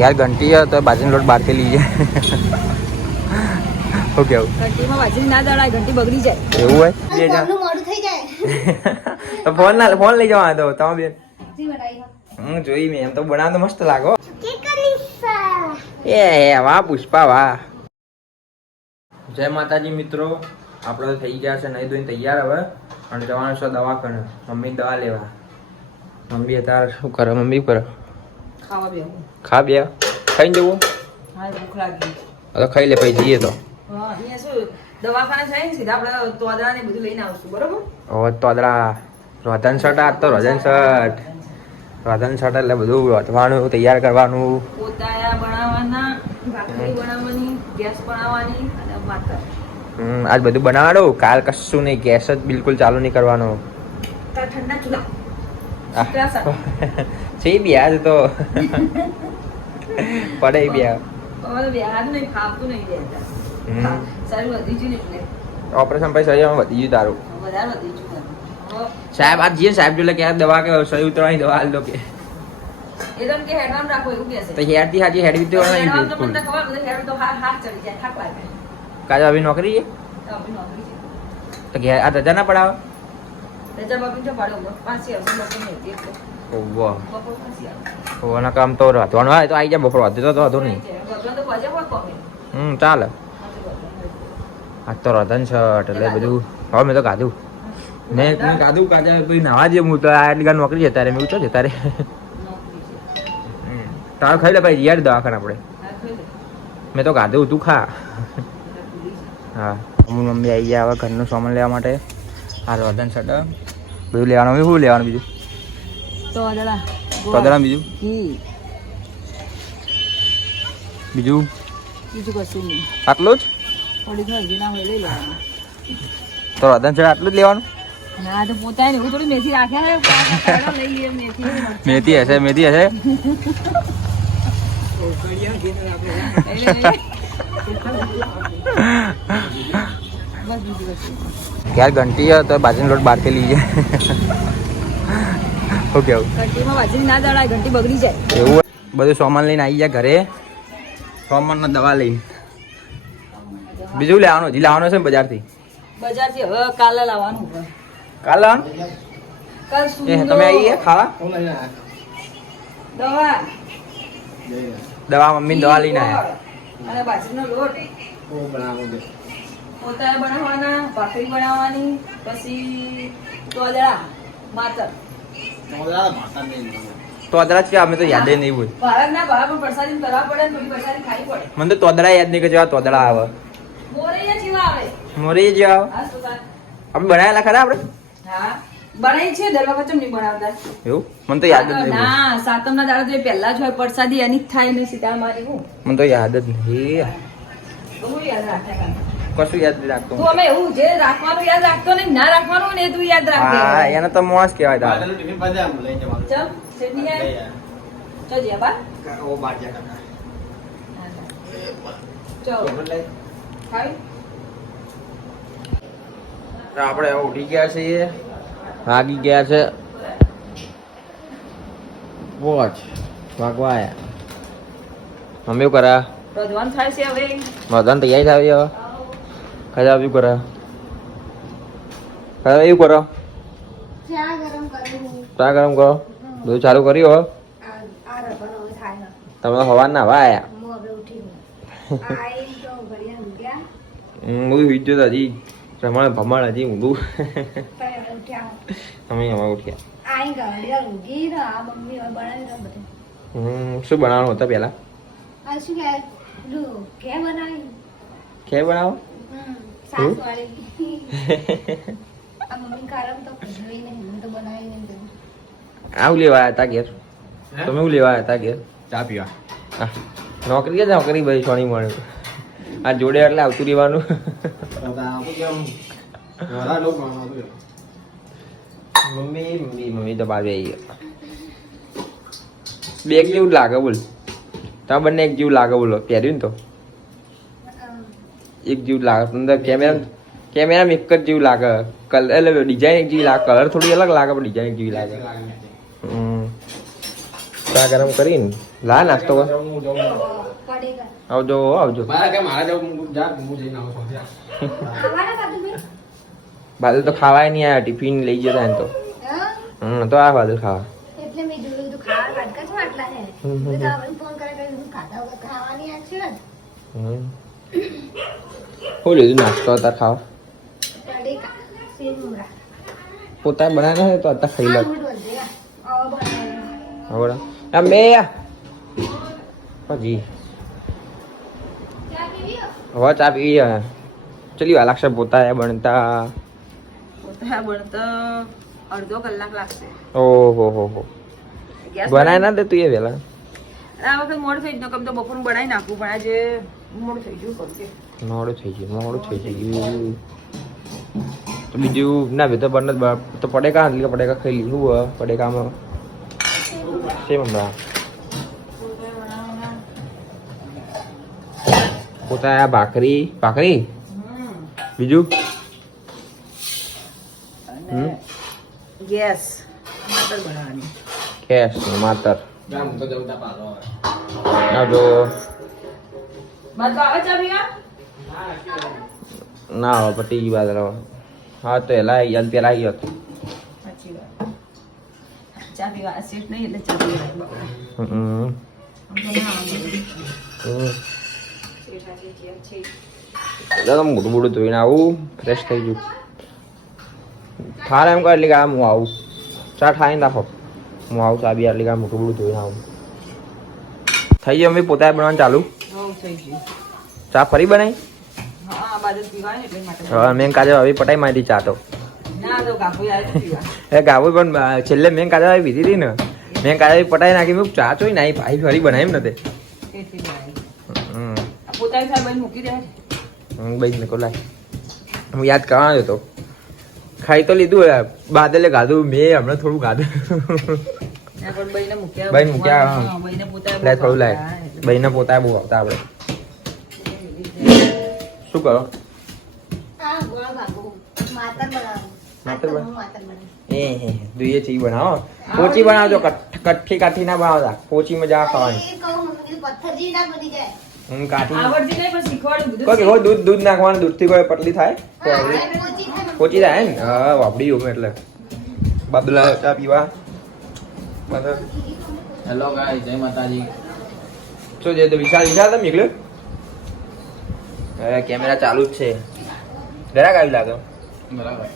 યાર ઘંટી હોય તો બાજરીનો લોટ બહારથી લઈએ શું કેવું? ઘંટીમાં બાજરી ના દળાય ઘંટી બગડી જાય. એવું હોય? બે જણ મોડું થઈ જાય. તો ફોન ના ફોન લઈ જવા તો તમે બેન. હું જોઈ મેં એમ તો બનાવ તો મસ્ત લાગો એ વાહ પુષ્પા વાહ. જય માતાજી મિત્રો. આપણે તો થઈ ગયા છે નહીં ધોઈને તૈયાર હવે. અને જવાનું છે દવાખાને. મમ્મી દવા લેવા. મમ્મી અત્યારે શું કરે? મમ્મી કરે ખાવા ખા બે. ખાઈ જવું? હા ભૂખ લાગી. હવે ખાઈ લે પછી જઈએ તો. હા અહીંયા શું દવાખાને જાય ને સીધા આપણે તોદરા ને બધું લઈને આવશું બરોબર? હવે તોદરા રોધન શર્ટ આ તો રોધન શર્ટ. રોધન શર્ટ એટલે બધું રોધવાનું તૈયાર કરવાનું. પોતાયા બનાવવાના ભાખરી બનાવવાની ગેસ બનાવવાની અને માત્ર હમ, આજ બધું બનાવવાનું? કાલ કશું નહીં ગેસ જ બિલકુલ ચાલુ નહીં કરવાનો. ઠંડા ચૂલા. છે બી આજ તો. પડે બી આ. ઓપરેશન પછી શરીરમાં વધી ગયું તારું. સાહેબ આજ જીએ સાહેબ જોડે કે દવા કે શરીર ઉતરવાની દવા હાલ દો કે. એ કે હેડવામ રાખો એવું કહેશે. તો હેડથી હાજી હેડ તો નહીં બિલકુલ. મને ખબર બધું હેડવું તો હા હા ચડી જાય થાક લાગે. કાલે અભી નોકરી છે? તો નોકરી છે. તો ઘેર આ રજા ના પડાવે? રજા પાડો પાછી આવશે ઓવો પાછી કામ તો રાધવાનું હોય તો આવી જાય બપોર વાંધો તો વાંધો નહીં. હમ, ચાલે. આજ તો રતન છે, એટલે બધું. હવે મેં તો ગાધું. મેં મેં ગાધું કાજા પછી નાવા જે હું તો આ એટલી ગાડી નોકરી જતા રે મેં ઉઠો જતા રે છે. તારે ખાઈ લે ભાઈ, યાર દવાખાને આપણે. મેં તો ગાધું, તું ખા. હા. મમ્મી આવી ગયા હવે ઘરનું સામાન લેવા માટે. આ રોધન શર્ટ બધું લેવાનું શું લેવાનું બીજું? તો અદડા પદરા બીજું ઘી બીજું બીજું કશું નહીં આટલું જ થોડી ઘર ના હોય લઈ લેવાનું તો રોધન છે આટલું જ લેવાનું ના તો પોતાને એવું થોડી મેથી રાખ્યા હે લઈ લઈએ મેથી મેથી હશે મેથી હશે. ક્યારે ઘંટી તો બાજરીનો લોટ બહારથી લઈએ શું કેવું ઘંટીમાં ના દળાય ઘંટી બગડી જાય. એવું હોય? બધું સામાન લઈને આવી ગયા ઘરે. સામાન દવા લઈને. બીજું લેવાનું હજી લાવવાનું છે ને બજારથી? બજારથી હવે કાલે લાવવાનું કાલે કાલ લાવવાનું તમે આવી ગયા ખાવા? દવા. દવા મમ્મી દવા લઈને આવ્યા અને બાજરીનો લોટ. પોતાને બનાવવાના ભાખરી બનાવવાની પછી માતર. તોદરા છે અમે તો યાદ નહીં હોય. મને તો તોદરા યાદ નહીં કે જેવા તોદરા આવે. મોરૈયા જેવા આવે. મોરી જેવા અમે બનાવેલા ખરા આપણે? હા. બનાવી છે દર વખત નહીં બનાવતા. એવું? મને તો યાદ જ નહીં. ના સાતમ ના દાડા તો પહેલા જ હોય પ્રસાદી એની જ થાય ને સીધા મારી હું. મને તો યાદ જ નહીં. યાદ રાખે. કશું યાદ નહીં રાખતો તું અમે એવું જે રાખવાનું યાદ રાખતો ને ના રાખવાનું ને તું યાદ હા એને તો મોસ કહેવાય તારે. ચમ સેટી આય? ચલ જીયા બા ચલો. ખાવી તો આપણે ઉઠી ગયા છીએ. ભાગી ગયા છે. વોચ વાગવા આયા મમ્મી કરે? થાય છે હવે. મધન તૈયારી થાય હવે? ખાજા આવ્યું કરે ખાજા એવું કરો ચા ગરમ કરો. બધું ચાલુ કર્યું હો? તમે હવા ના. હવા આયા હું હવે ઉઠી ગયો આ એક તો ઘડિયા ઊંઘ્યા હું બધું વીજ્યો તો હજી રમણ ભમણ હજી ઊંધું. તો હવે ઉઠ્યા શું બનાવવાનું હતા પેલા કે બનાવી. આવું લેવા આવ્યા હતા ઘેર? તમે શું લેવા આવ્યા હતા ઘેર? ચા પીવા. હા. નોકરી કે નોકરી ભાઈ સોની મળ્યું આ જોડે એટલે આવતું રહેવાનું. મમ્મી મમ્મી મમ્મી તો બાજુ આવી ગયા. બે જેવું લાગે બોલ. તમે બંને એક જેવું લાગે બોલો. પહેર્યું ને તો? એક જેવું લાગે. અંદર કેમેરા કેમેરા એક જ જેવું લાગે. કલર એટલે ડિઝાઇન એક જેવી લાગે. કલર થોડી અલગ લાગે પણ ડિઝાઇન એક જેવી લાગે. હમ. ચા ગરમ કરીને? લા નાસ્તો કર. આવજો. આવજો બાદલ તો ખાવાય નહીં આવ્યા ટિફિન લઈ જતા એમ તો. હા? હમ તો આ બાદલ ખાવા. એટલે મેં જોયું ખાવા હે હું લીધું નાસ્તો હતા ખાવા પોતાએ બનાવ્યો હોય તો અત્યારે ખાઈ લો હવે આ બે હો? હવે ચા પીવી. ચલી વાર લાગશે પોતા બનતા પોતા બનતા અડધો કલાક લાગશે ઓહો હો હો બનાવી ના દે તું એ વેલા આ વખત મોડ થઈ જ કમ તો બપોર બનાવી નાખું પણ આજે મોડું થઈ ગયું કરું કે. મોડું થઈ ગયું મોડું થઈ ગયું. તો બીજું ના બે તો બને તો પડેકા લીધા પડેકા ખાઈ લીધું હોય પડેકામાં. સેમ હમણાં. પોતા આ ભાખરી ભાખરી? હમ. બીજું? અને ગેસ મટર બનાવવાની કેશ માતર જા, હું તો જવું તા પાછો હવે. આવજો. બાદ તો આવે ચા પીવા ના હવે પતી ગઈ બાદ હા તો એલા યાદ પેલા આવી હતો. વાત. મોટું મોટું ધોઈને આવું ફ્રેશ થઈ ગયું થાર એમ કહે એટલે કે હું આવું. ચા ઠાઈને રાખો. હું આવું ચા બી એટલે કે મોટું મોટું ધોઈને આવું. થઈ ગયું અમે પોતાએ બનાવવાનું ચાલુ. ચા ફરી બનાવી હા ને મેં કાજે આવી પટાઈ મારી ચા તો. ના તો એ ગાવું પણ છેલ્લે મેં કાજે આવી પીધી હતી ને. મેં કાજે પટાઈ નાખી મેં ચા ચોઈ નાઈ ભાઈ ફરી બનાવી બંધ હું ભાઈ ને લાય હું યાદ કરવાનો હતો. ખાઈ તો લીધું બાદલે ગાધું મેં હમણાં થોડું ગાધું. ભાઈ મૂક્યા. થોડું લાય. એટલે પોતા બહુ આવતા આપણે શું કરો દુઈએ ચી બનાવો પોચી બનાવજો કઠ- કઠ્ઠી કાઠી ના બનાવતા પોચી મજા ખાવાની હું કાઠી કોઈ હોય દૂધ દૂધ નાખવાનું દૂધથી કોઈ પતલી થાય પોચી થાય મમ્મી. પોચી જાય ને હા વાપડી ગયું એટલે બદલા ચા પીવા હેલો ગાય જય માતાજી શું છે વિશાલ વિશાલ તમે નીકળ્યો હવે કેમેરા ચાલુ જ છે. જરાક આવી લાગે. બરાબર.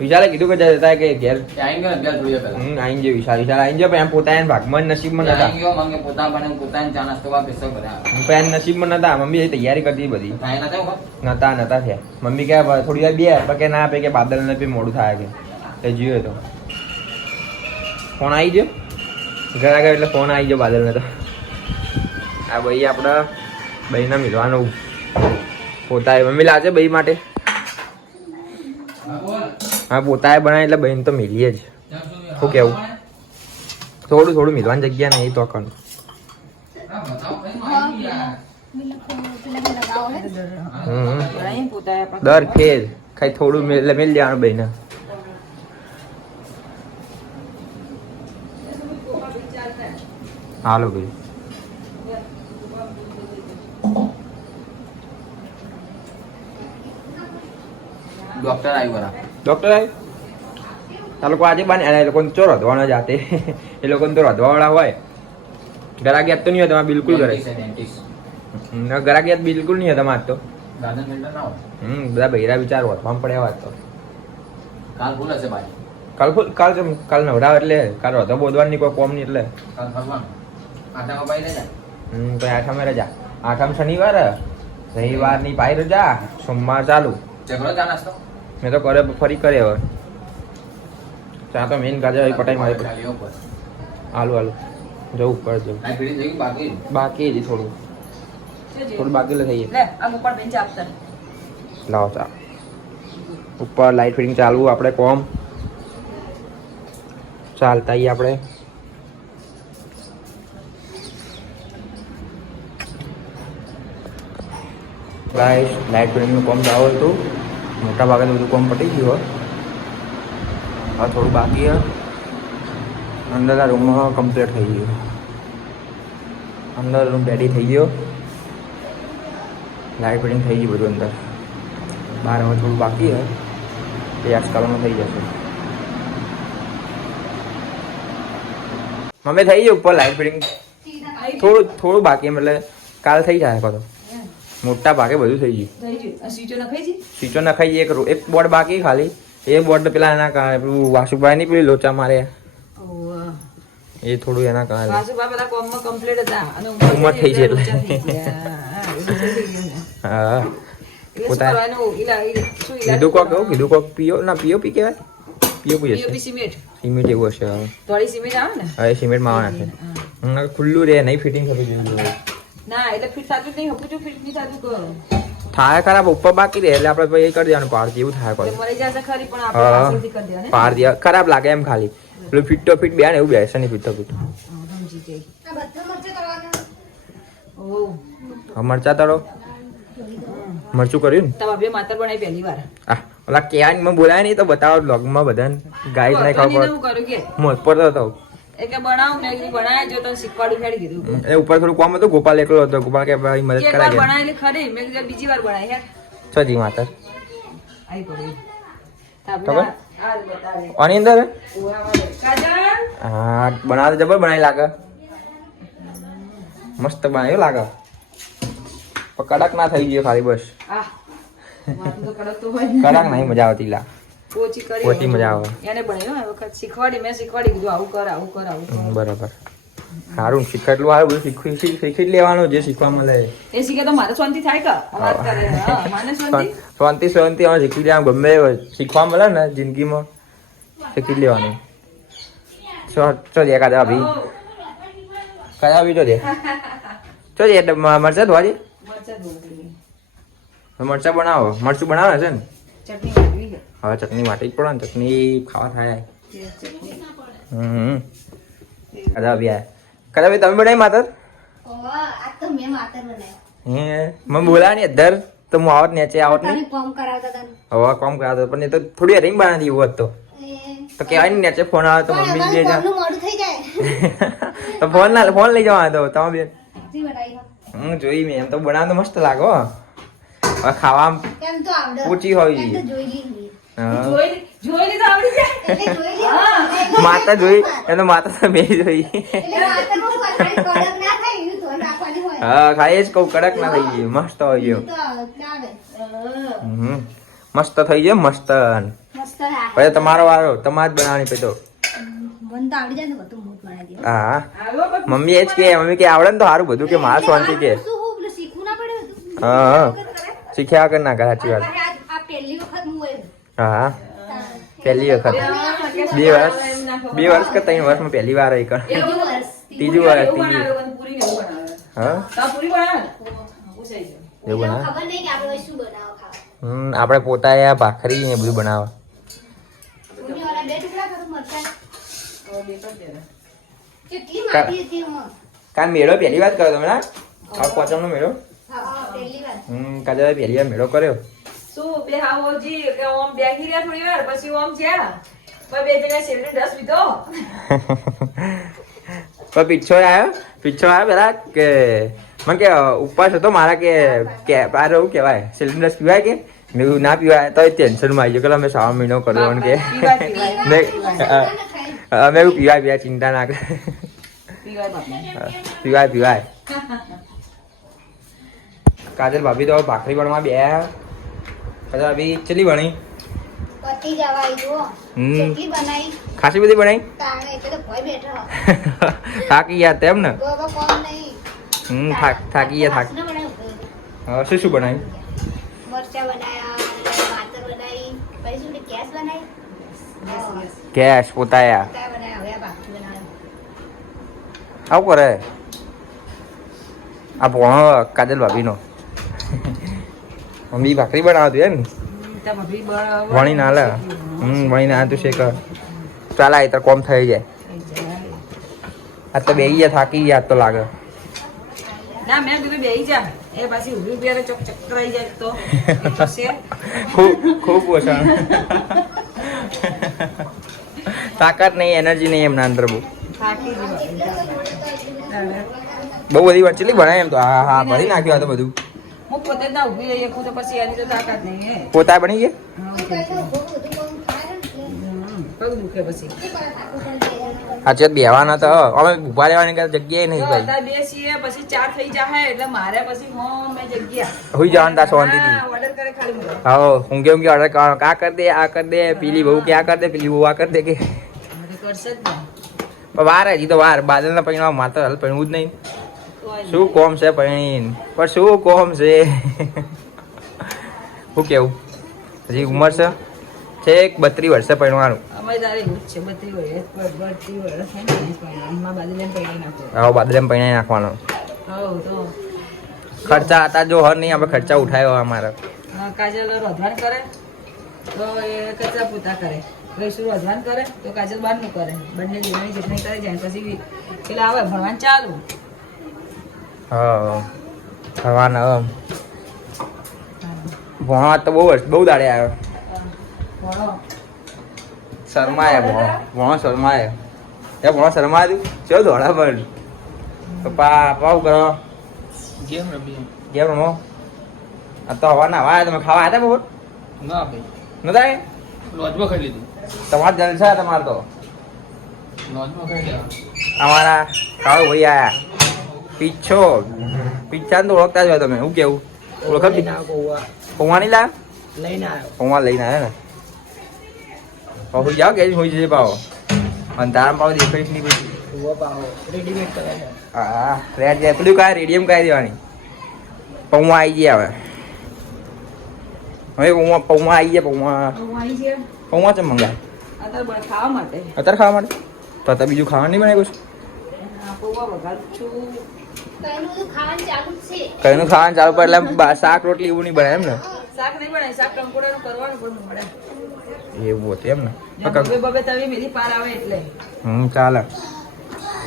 વિશાલે કીધું કે જતા કે ઘેર આઈને ગયો પહેલા. હમ આઈને જે વિશાલ. વિશાલ આઈને જે એમ પોતાના ભાગમાં નસીબમાં નતા. આઈને ગયો, મંગે પોતાના પોતાની ચા નાસ્તો વા પૈસા ભર્યા. હું પેન નસીબમાં નતા. મમ્મી એ તૈયારી કરતી બધી. થાય નતા નતા થયા. મમ્મી કે થોડી વાર બે પણ કે ના આપે કે બાદલ ને પે મોડું થાય કે. તે જોયો તો. ફોન આવી ગયો? ઘર આગળ એટલે ફોન આવી ગયો બાદલ ને તો. આ ભાઈ આપણે ભાઈને મિલવાનું પોતાએ મમ્મી લાવજે ભાઈ માટે. હા પોતાએ બનાવી એટલે બહેન તો મિલીએ જ. શું કેવું? થોડું થોડું મિલવાની જગ્યા નહીં તો કણ દર ફેર ખાઈ થોડું એટલે મેલ જવાનું ભાઈને હાલો ભાઈ. ડોક્ટર આવ્યું બરા ડોક્ટર આય? આ લોકો આજે બાને એ લોકોને ચો રધવાના જાતે એ લોકોને તો રધવાવાળા હોય. ગરાગિયાત તો નહીં હોય તમારે બિલકુલ કરે. ગરાગિયાત બિલકુલ નહીં હોય તમારે તો. હમ બધા બૈરા વિચાર વધવામાં પડ્યા વાત તો. કાલ ભૂલ હશે ભાઈ. કાલ કાલ કાલ નવડાવ એટલે કાલ રધો બોધવાની કોઈ કોમ નહીં એટલે. કાલ હમ તો આઠમે રજા. આઠમ શનિવાર રવિવારની પાઈ રજા સોમવાર ચાલુ. ચકરો ચા નાસ્તો? મેં તો કરે ફરી કરે હવે. ત્યાં તો મેઇન ગાજર આવી પટાઈ મારી. આલુ આલુ જવું જવું. પીડી ગઈ બાકી હતી થોડું. થોડું બાકી લે જાય લાવો ચા. ઉપર લાઇટ ફિટિંગ ચાલવું આપણે કોમ. ચાલતા આવીએ આપણે. ગાઈસ લાઇટ ફિટિંગનું કોમ ચાલુ હતું. મોટા ભાગે બધું કોમ પટી ગયું હવે થોડું બાકી અંદરના રૂમમાં કમ્પ્લીટ થઈ ગયું. અંદર રૂમ રેડી થઈ ગયો. લાઇટ ફિટિંગ થઈ ગયું બધું અંદર. બહાર હવે થોડું બાકી છે એ આજકાલમાં થઈ જશે. મમ્મી થઈ ગયું ઉપર લાઇટ ફિટિંગ થોડું થોડું બાકી એટલે કાલ થઈ જાય કહો મોટા ભાગે બધું થઈ ગયું. સ્વીચો નખાઈ સ્વિચો નખાઈ એક એક બોર્ડ બાકી ખાલી. એ બોર્ડ પેલા એના કારણે વાસુભાઈ ની પેલી લોચા મારે. એ થોડું એના કારણે. વાસુબા પેલા કોમમાં complete હતા. અને ઉંમર થઈ છે એટલે. હા, કીધું કોક એવું કીધું કોક પીઓ ના પીઓ પી કહેવાય? પીઓ પી હશે સિમેન્ટ. સિમેન્ટ એવું હશે હવે. સિમેન્ટ આવે ને? હવે સિમેન્ટમાં આવવાના છે. ખુલ્લું રે નહીં ફિટિંગ થતું જોઈએ. ના એટલે ફિટ ફિટ નહીં. થાય ખરાબ ઉપર બાકી રહે એટલે આપણે એ કરી દેવાનું પાર એવું થાય કોઈ. મરી જશે ખરી પણ આપણે હા. કરી દેવાનું, હે? દે ખરાબ લાગે એમ ખાલી. પેલું ફિટ તો ફિટ બે ને એવું બેસે નહીં ફિટ ફિટ મરચાં તળો. મરચું કર્યું ને? તમારા બે માતર બનાવી પહેલી વાર. આ ઓલા બોલાય નહીં તો બતાવો બ્લોગમાં બધાને. ગાઈડ તો ખબર મોજ પર તો એ કે બનાવ મેં કીધું બનાય જો તને શીખવાડું ફેડી કીધું એ ઉપર થોડું કામ હતું ગોપાલ એકલો હતો ગોપાલ કે ભાઈ મદદ કે એક વાર બનાવેલી ખરી મેં કીધું બીજી વાર બનાવી હે છજી માતા આવી પડી. ખબર? આ- આ જ બતાવે. આની અંદર? હા બનાવે જબર બનાવી લાગે. મસ્ત બનાવ્યો લાગે. પણ કડક ના થઈ ગયો ખાલી બસ. કડક નહીં મજા આવતી લા. ઓછી કરી ઓછી મજા આવે. એને બનાવ્યો એ વખત શીખવાડી મેં શીખવાડી કીધું આવું કર આવું કર આવું કર. બરાબર. સારું શીખ એટલું સારું બધું શીખવી શીખી લેવાનું જે શીખવા મળે. એ શીખે તો મારે શાંતિ થાય કે? વાત કરે મને શાંતિ? શાંતિ શાંતિ શીખી લેવાનું. ગમે શીખવા મળે ને જિંદગીમાં શીખી લેવાનું. ચો ચો દે કાદા ભાઈ કયા આવી તો દે. ચો દે મરચાં ધોવા દે. મરચાં બનાવો. મરચું બનાવે છે ને? ચટણી. હવે ચટણી વાટી જ પડે ને ચટણી ખાવા થાય. હમ. કદા બી કદા બી તમે બનાવી માતર? હે? મને બોલા નહીં અધર તો હું આવત નેચે આવત નહીં. કરાવતા હતા હવે કોમ કરાવતો પણ એ તો થોડી હરીંગ બનાવી દીધી હોત તો. તો કહેવાય ને નેચે ફોન આવે તો મમ્મી થઈ જાય. તો ફોન ના ફોન લઈ જવા તો તમે બેન જી હું જોઈ મેં એમ તો બનાવ તો મસ્ત લાગો. હવે ખાવા ઊંચી હોવી. જોઈએ. માતા જોઈ તો માતા તમે બે જોઈ. હા ખાઈ જ કહું કડક ના થઈ ગયું મસ્ત હોય ગયો. હમ. મસ્ત થઈ ગયો મસ્ત પછી તમારો વારો તમારે જ બનાવવાની પછી તો મને તો આવડી જાય ને બધું મોટ બનાવી દે. હા. મમ્મી એ જ કે મમ્મી કે આવડે ને તો સારું બધું કે મારા શાંતિ કે. હું. શીખ્યા વગર ના કર સાચી વાત હું. પહેલી વખત. બે વર્ષ. બે વર્ષ કે ત્રણ વર્ષમાં પહેલી વાર આવી કર ત્રીજું વર્ષ. ત્રીજું વાર ત્રીજું. ને. હા? તો પૂરી બનાવે? ને? પૂછાઈ જાય. એવું બનાવે? આપણે શું હમ આપણે પોતા આ ભાખરી ને બધું બનાવે. કાલ મેળો પહેલી વાર કર્યો તમે ના? આ પોચમનો મેળો? હા, પહેલી હમ કાલે પહેલી વાર મેળો કર્યો. શું બે હાવોજી ઓમ બેસી રહ્યા થોડી વાર પછી ઓમ જ્યાં પછી બે જગ્યાએ શેરડીનો રસ પીધો? પણ પીછો આવ્યો પીછો આવ્યો પેલા કે મને કે ઉપવાસ હતો મારા કે કે એવું કહેવાય. સિલિન્ડર પીવાય કે? મેં ના પીવાય. તો ટેન્શનમાં આવી ગયો. કે અમે શ્રાવણ મહિનો કર્યો. કે અમે એવું પીવાય પીવાય ચિંતા ના કરે. પીવાય પીવાય કાજલ ભાભી તો ભાખરી બનવા બે કાજલ અભી ચલી બની પતી જવાય જો હમ. કેટલી બનાવી ખાસી બધી બનાવી તાણે એટલે તો ભય બેઠો. થાકી ગયા તેમ ને? તો કોમ નહીં. હમ થાક થાકી ગયા થાક હા શું શું બનાવ્યું મરચા બનાયા અને બનાવી પછી શું ગેસ બનાવી? ગેસ પોતાયા. આવું કરે. આ ભણો કાજલ ભાભીનો. મમ્મી ભાખરી બનાવતું એમ વણી ના લે. હમ વણી ના તું શેક ચાલ આ તો કોમ થઈ જાય. આ તો બે ગયા થાકી ગયા તો લાગે. ના મેં કીધું બેહી જા. એ પાછી ઊભી ઊભી ચોક ચક્કરાઈ જાય તો. એ તો છે. ખૂબ ખૂબ તાકાત નહીં એનર્જી નહીં એમના અંદર બહુ. બહુ બધી વચ્ચે ભણાય એમ તો. હા હા ભરી નાખ્યું આ તો બધું. હું પોતે ના ઊભી રહી શકું તો પછી એની તો તાકાત નહીં હે. પોતા બની ગયા હા, તો પગ દુખે પછી? અમે ઊભા રહેવાની કાંઈ જગ્યાએ નહીં ભાઈ. અત્યારે બે પછી ચાર થઈ જાય એટલે મારે પછી હોમ મેં જગ્યા. હુઈ જવાનું તા શાંતિથી હા, order કરે ખાલી. હા ઊંઘે ઊંઘે ઓર્ડર કરવાનો? કા કર દે આ કર દે પેલી બહુ ક્યાં કર દે પેલી બહુ આ કર દે કે. કરશે જ ને વાર હજી તો વાર બાદલના પૈણા માત્ર હાલ પૈણું જ નહીં. શું કોમ છે પૈણીન પણ શું કોમ છે? શું કેવું? હજી ઉંમર છે? છેક બત્રીસ વર્ષે પૈણવાનું. અમે તારે એવું જ છે બત્રી બત્રી વર્ષ થાય ને ત્રીસ પરિણામ. એમાં બાજુ લઈને પરિણામ નાખો હવે બાદલેમ પૈણા નાખવાનો ખર્ચા હતા જો હર નહીં આપણે ખર્ચા ઉઠાયો અમારે. હા, કાજલ રોધવાન કરે. તો એ કચરા પૂતા કરે. રહીશું રોધવાન કરે? તો કાજલ બહારનું કરે. બંને જેટલી કરે જાય પછી પેલા આવે ભણવાનું ચાલુ. હા થવાના ભણવા તો બહુ બહુ દાડે આવ્યો ભણો શર્માય ભણો ભણો શર્માય. એ ભણો શર્મા તું? ચો દોડા પર? પપ્પા પાવ કરો. ગેમ રમી ગેમ રમો. આ તો હવા ના હવા તમે ખાવા આવ્યા બહુ ના ભાઈ. નતા? લોજમાં ખાઈ લીધું. તમારે જલસા તમારે તો. લોજમાં ખાઈ લેવા અમારા કાળો ભાઈ આયા. પીછો. પીછાને તો ઓળખતા જ હોય તમે શું કેવું? ઓળખ પૌવા નહીં લા લઈને આવ્યો. પૌવા લઈને આવ્યો ને? પછી જાઓ કે હોય છે પાવો અને તારા પાવ દેખાડીશ નહીં પછી હા રેડ જાય પેલું કાંઈ રેડિયમ કાંઈ દેવાની. પૌવા આવી ગયા હવે. હવે પૌવા પૌવા આવી ગયા પૌવા. પૌવા ચમ મંગાય? અત્યારે ખાવા માટે. અત્યારે ખાવા માટે? તો અત્યારે બીજું ખાવાનું નહીં બનાવ્યું છું. કઈનું ખાવાનું ચાલુ પર એટલે શાક રોટલી એવું નહીં બનાય એમ ને? શાક નહીં બનાય શાક કંકોડાનું કરવાનું પણ મળે એવું હતું એમ ને? બબે બબે તવી મેથી પાર આવે એટલે. હમ ચાલે.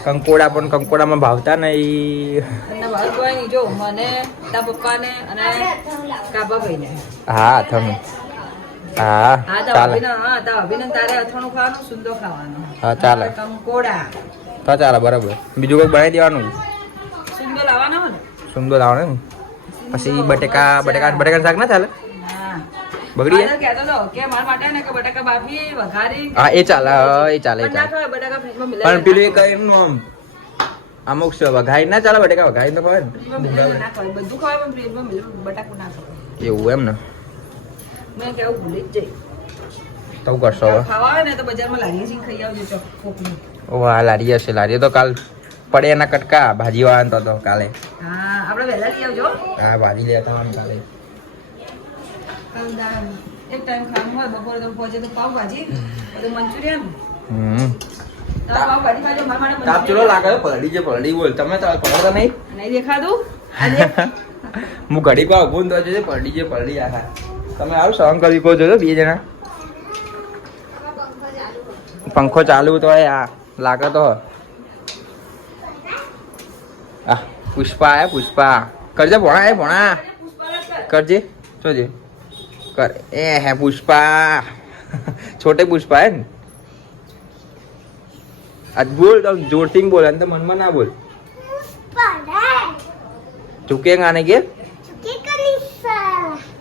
કંકોડા પણ કંકોડામાં ભાવતા નહીં. અને બહાર જો મને તા પપ્પાને અને આપણે અથાણું લાવો. કાબા ભાઈને હા હા હા ચાલે. હા તા અભિનંદન તારે અથાણું ખાવાનું સુંદર ખાવાનું. હા, ચાલે. કંકોડા. તો ચાલે બરાબર. બીજું કોઈ બનાવી દેવાનું? સુંદર લાવવાના હોય ને? સુંદર આવે ને પછી બટેકા બટેકા બટેકા શાક ના ચાલે? બગડી જાય? ફાધર કહેતો કે મારા માટે ને કે બટાકા બાફી વઘારી. હા એ ચાલે હા, એ ચાલે એ ચાલે. ખવાય બટાકા ફ્રીજમાં પણ પેલું એક એમનું આમ અમુક છે વઘારી ના ચાલે બટેકા વઘારી તો ખવાય એવું એમ ને? મેં કેવું ભૂલી જ જઈ. તો કરશો હવે? ખાવા ને તો બજારમાં લારીએ છીએ ખાઈ આવજો ચોક ઓ વાહ લારી હશે લારી તો કાલ પડે એના કટકા ભાજી વાળા તો તો કાલે. હા આપણે વહેલા લઈ આવજો. હા ભાજી લેતા આમ કાલે. એક ટાઈમ ખાવાનું હોય બપોરે તો પહોંચે તો પાવ ભાજી પછી મંચુરિયન. હમ. તાપ ચલો લાગે પલડી છે પલડી બોલ. તમે તો પલડો નહીં? નહીં દેખાતું? હું ઘડી પા ઉભું તો છે પલડી છે પલડી આખા તમે આવું સહન કરી કહો છો બે જણા. પંખો ચાલુ તો આ લાગે તો આ પુષ્પા આયા પુષ્પા. કરજે ભોણા, એ ભોણા. કરજે, જોજે. કર, એ હે પુષ્પા. છોટે પુષ્પા હે ને? આજ બોલ તો જોરથી બોલ મનમાં ના બોલ. ઝુકેગા નહીં કે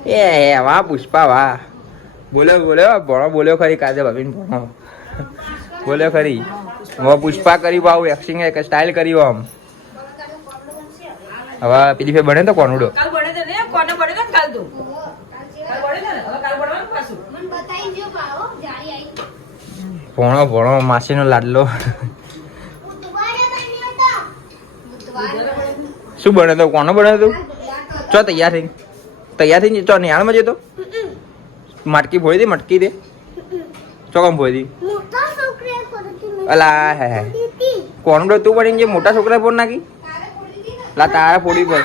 એ હે, વાહ, પુષ્પા, વાહ. બોલ્યો બોલ્યો ભણો બોલ્યો ખરી કાજે ભાભીને ભણો. બોલ્યો ખરી. હવે પુષ્પા કરી ભાવ એક્સિંગ એક સ્ટાઇલ કરી આમ. હવે પેલી ફે બને તો કોનુડો કાલ બને તો ને કોને બને તો કાલ તું. કાલ બને છે હવે કાલ બનવાનું પાછું. મને બતાવી દ્યો ભાવો જાળી આવી. ભણો ભણો માસીનો લાડલો. તો. શું બને તો? કોનો બને તું ચો તૈયાર થઈ તૈયાર થઈ ચો નિહાળમાં જતો? માટકી ભોળી દે મટકી દે. ચોકમ ભોળી દી? મોટા છોકરીએ ફરતી અલા હે હે. દીધી. તું બની જે મોટા છોકરા ફોન નાખી? લા તારા ફોડી પર.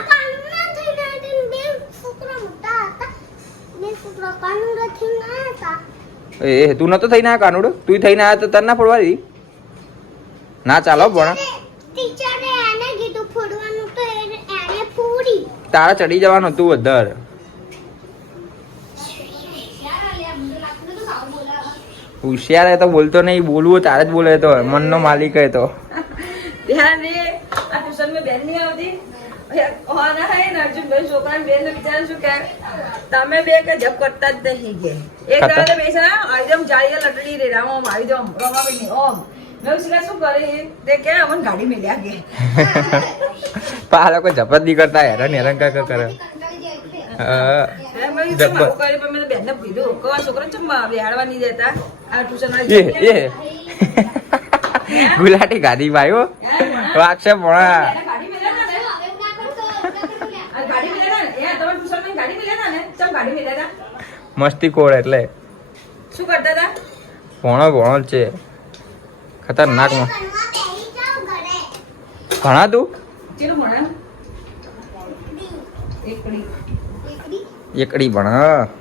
એ તું નતો થઈને આ કાનુડો? તું થઈને આવ્યો તો તને ના ફોડવા દીધી ના ચાલો ભણા ટીચરે એને કીધું ફોડવાનું તો એને એને ફોડી. તારા ચડી જવાનું તું વધારે. હોશિયાર હે તો બોલતો નહીં બોલવું તારે જ બોલે તો મનનો માલિક હે તો. ધ્યાન રે ટ્યુશન મેં બેન નહીં આવતી? હોના હે ને અર્જુનભાઈ છોકરાને બેન તો બિચારા શું કહે તમે બે કે જપ કરતા જ નહીં કે. એક? દાડે બેસા આઈદમ જાળીએ લટડી રે રામ ઓમ આવી દમ રમાવી નહીં ઓમ કે કે. જપત કરતા હેરાન હેરાન કા કા કરે કંટાળી જાય એટલે. હા. મેં મેં કીધું જબ્બર. આવું કરે પણ મેં તો બેનને કીધું કે આ છોકરાને ચમ બેહાડવા નહીં દેતા? આ ટ્યુશન ગુલાટી ગાડી ભાઈઓ વાત મેલ્યા હતા મસ્તી કોડ એટલે. શું કરતા હતા ભણો ભણો છે. ખતરનાક ભણા તું? એકડી ભણ.